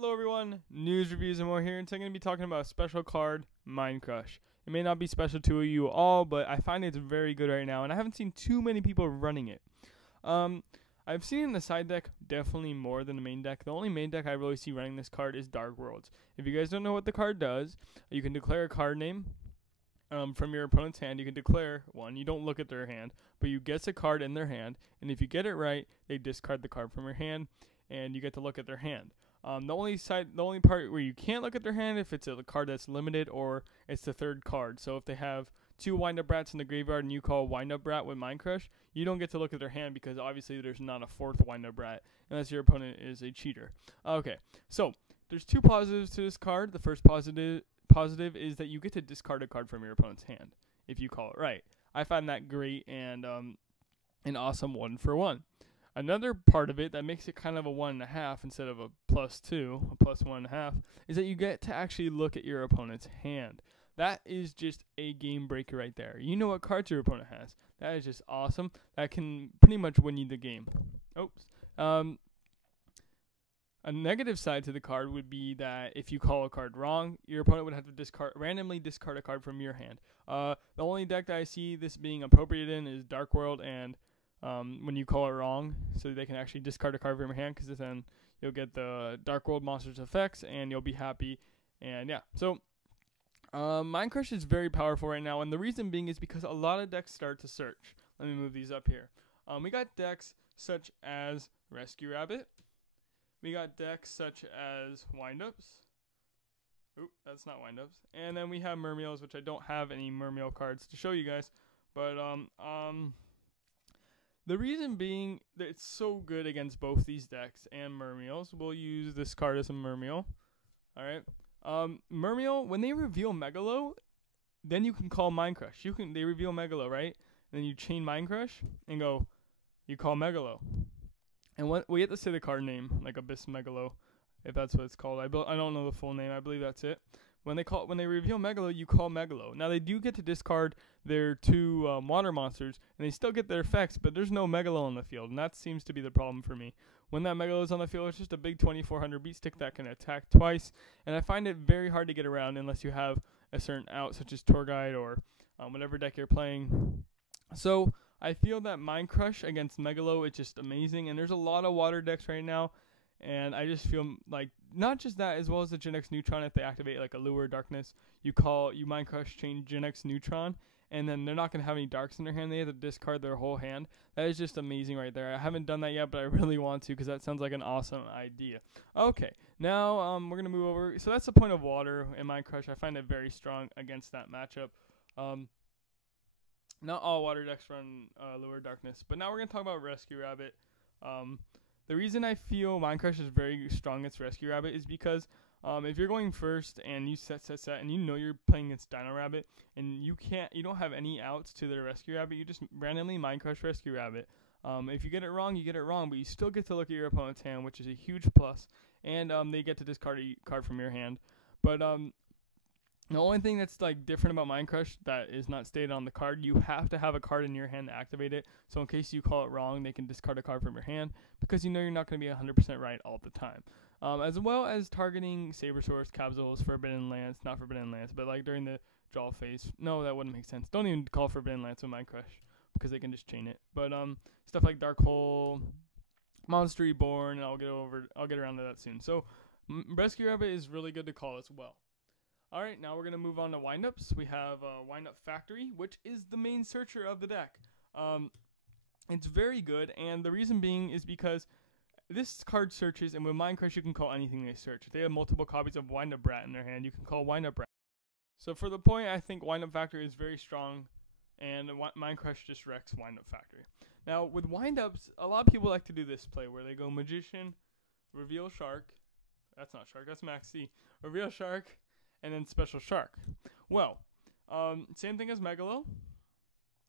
Hello everyone, News Reviews and More here, and today I'm going to be talking about a special card, Mind Crush. It may not be special to you all, but I find it's very good right now, and I haven't seen too many people running it. I've seen in the side deck definitely more than the main deck. The only main deck I really see running this card is Dark Worlds. If you guys don't know what the card does, you can declare a card name from your opponent's hand. You can declare one. You don't look at their hand, but you guess a card in their hand, and if you get it right, they discard the card from your hand, and you get to look at their hand. The only part where you can't look at their hand if it's a card that's limited or it's the third card. So if they have two wind-up rats in the graveyard and you call wind-up rat with Mind Crush, you don't get to look at their hand because obviously there's not a fourth wind-up rat unless your opponent is a cheater. Okay, so there's two positives to this card. The first positive is that you get to discard a card from your opponent's hand if you call it right. I find that great and an awesome 1-for-1. Another part of it that makes it kind of a 1.5 instead of a +2, a +1.5, is that you get to actually look at your opponent's hand. That is just a game breaker right there. You know what cards your opponent has. That is just awesome. That can pretty much win you the game. Oops. A negative side to the card would be that if you call a card wrong, your opponent would have to randomly discard a card from your hand. The only deck that I see this being appropriate in is Dark World and when you call it wrong, so they can actually discard a card from your hand, because then you'll get the Dark World monsters effects and you'll be happy. And yeah, so Mind Crush is very powerful right now, and the reason being is because a lot of decks start to search. Let me move these up here. We got decks such as Rescue Rabbit. We got decks such as Windups. Oop, that's not Windups. And then we have Mermeals, which I don't have any Mermeal cards to show you guys, but the reason being that it's so good against both these decks and Mermeals. We'll use this card as a Mermeal. Alright. Mermeal, when they reveal Megalo, then you can call Mind Crush. They reveal Megalo, right? And then you chain Mind Crush and you call Megalo. And we have to say the card name, like Abyss Megalo, if that's what it's called. I don't know the full name. I believe that's it. When they reveal Megalo, you call Megalo. Now they do get to discard their two water monsters, and they still get their effects, but there's no Megalo on the field, and that seems to be the problem for me. When that Megalo is on the field, it's just a big 2400 beat stick that can attack twice, and I find it very hard to get around unless you have a certain out, such as Tour Guide or whatever deck you're playing. So I feel that Mind Crush against Megalo is just amazing, and there's a lot of water decks right now. And I just feel like not just that, as well as the Gen X Neutron, if they activate like Allure Darkness, you Mind Crush, chain Gen X Neutron, and then they're not going to have any darks in their hand. They have to discard their whole hand. That is just amazing right there. I haven't done that yet, but I really want to because that sounds like an awesome idea. Okay, now we're going to move over. So that's the point of water in Mind Crush. I find it very strong against that matchup. Not all water decks run Allure Darkness, but now we're going to talk about Rescue Rabbit. The reason I feel Mind Crush is very strong against Rescue Rabbit is because if you're going first and you set, and you know you're playing against Dino Rabbit and you don't have any outs to their Rescue Rabbit, you just randomly Mind Crush Rescue Rabbit. If you get it wrong, you get it wrong, but you still get to look at your opponent's hand, which is a huge plus, and they get to discard a card from your hand. But the only thing that's like different about Mind Crush that is not stated on the card, you have to have a card in your hand to activate it. So in case you call it wrong, they can discard a card from your hand because you know you're not going to be 100% right all the time. As well as targeting Sabersaurus, Capsules, Forbidden Lance, not Forbidden Lance, but like during the draw phase. No, that wouldn't make sense. Don't even call Forbidden Lance with Mind Crush because they can just chain it. But stuff like Dark Hole, Monster Reborn, and I'll get around to that soon. So Rescue Rabbit is really good to call as well. Alright, now we're going to move on to Windups. We have Windup Factory, which is the main searcher of the deck. It's very good, and the reason being is because this card searches, and with Mind Crush you can call anything they search. If they have multiple copies of Windup Rat in their hand, you can call Windup Rat. So for the point, I think Windup Factory is very strong, and Mind Crush just wrecks Windup Factory. Now, with Windups, a lot of people like to do this play, where they go Magician, Reveal Shark. That's not Shark, that's Max C. Reveal Shark, and then Special Shark. Well, same thing as Megalo.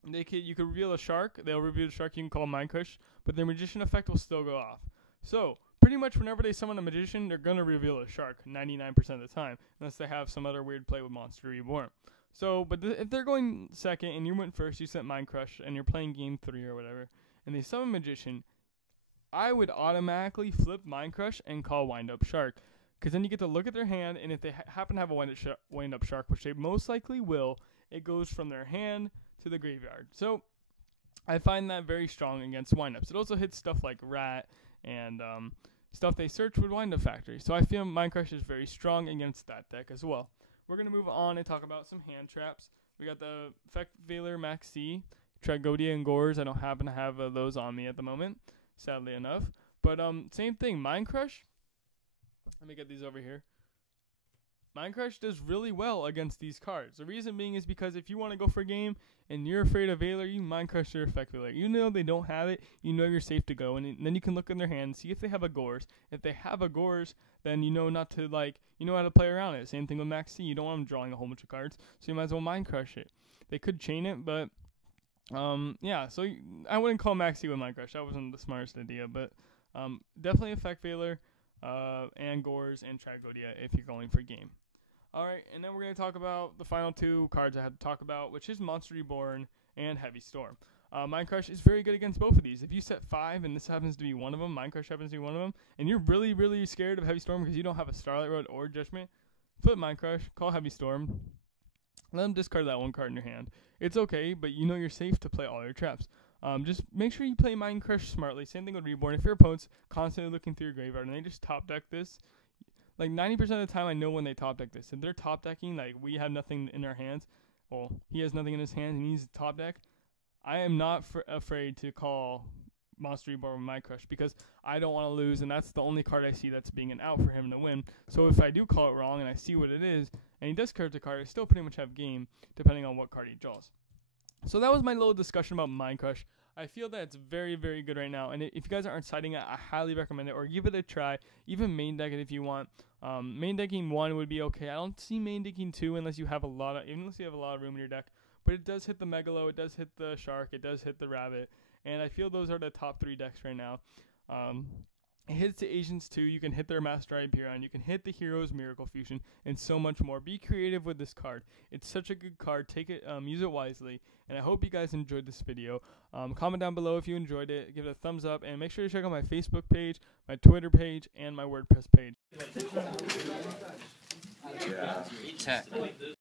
You could reveal a shark. They'll reveal the shark. You can call Mind Crush, but their Magician effect will still go off. So pretty much whenever they summon a Magician, they're gonna reveal a shark 99% of the time, unless they have some other weird play with Monster Reborn. So, but if they're going second and you went first, you sent Mind Crush, and you're playing game 3 or whatever, and they summon Magician, I would automatically flip Mind Crush and call Windup Shark. because then you get to look at their hand, and if they happen to have a wind-up shark, which they most likely will, it goes from their hand to the graveyard. So I find that very strong against windups. It also hits stuff like rat and stuff they search with windup factory. So I feel Mind Crush is very strong against that deck as well. We're going to move on and talk about some hand traps. We got the Effect Veiler Max C, Tragodia, and Gores. I don't happen to have those on me at the moment, sadly enough. But same thing, Mind Crush. Let me get these over here. Mind Crush does really well against these cards. The reason being is because if you want to go for a game and you're afraid of Veiler, you Mind Crush their Effect Veiler. You know they don't have it. You know you're safe to go. And then you can look in their hand and see if they have a Gores. If they have a Gores, then you know not to, you know how to play around it. Same thing with Max C. You don't want them drawing a whole bunch of cards, so you might as well Mind Crush it. They could chain it, but, yeah. So I wouldn't call Max C with Mind Crush. That wasn't the smartest idea, but definitely Effect Veiler and Gores and Tragodia if you're going for game. Alright, and then we're going to talk about the final two cards I had to talk about, which is Monster Reborn and Heavy Storm. Mind Crush is very good against both of these. If you set 5 and this happens to be one of them, Mind Crush happens to be one of them, and you're really, really scared of Heavy Storm because you don't have a Starlight Road or Judgment, flip Mind Crush, call Heavy Storm, let them discard that one card in your hand. It's okay, but you know you're safe to play all your traps. Just make sure you play Mind Crush smartly. Same thing with Reborn. If your opponent's constantly looking through your graveyard and they just top deck this, 90% of the time I know when they top deck this. If they're top decking, we have nothing in our hands, well, he has nothing in his hands and he needs to top deck, I am not afraid to call Monster Reborn with Mind Crush because I don't want to lose, and that's the only card I see that's being an out for him to win. So if I do call it wrong and I see what it is, and he does curve the card, I still pretty much have game depending on what card he draws. So that was my little discussion about Mind Crush. I feel that it's very, very good right now, and if you guys aren't citing it, I highly recommend it, or give it a try. Even main deck it if you want. Main decking 1 would be okay. I don't see main decking 2 unless you have a lot of room in your deck. But it does hit the Megalo, it does hit the Shark, it does hit the Rabbit, and I feel those are the top 3 decks right now. It hits the Asians too. You can hit their Master Hyperion. You can hit the Heroes Miracle Fusion, and so much more. Be creative with this card. It's such a good card. Take it, use it wisely. And I hope you guys enjoyed this video. Comment down below if you enjoyed it. Give it a thumbs up, and make sure to check out my Facebook page, my Twitter page, and my WordPress page.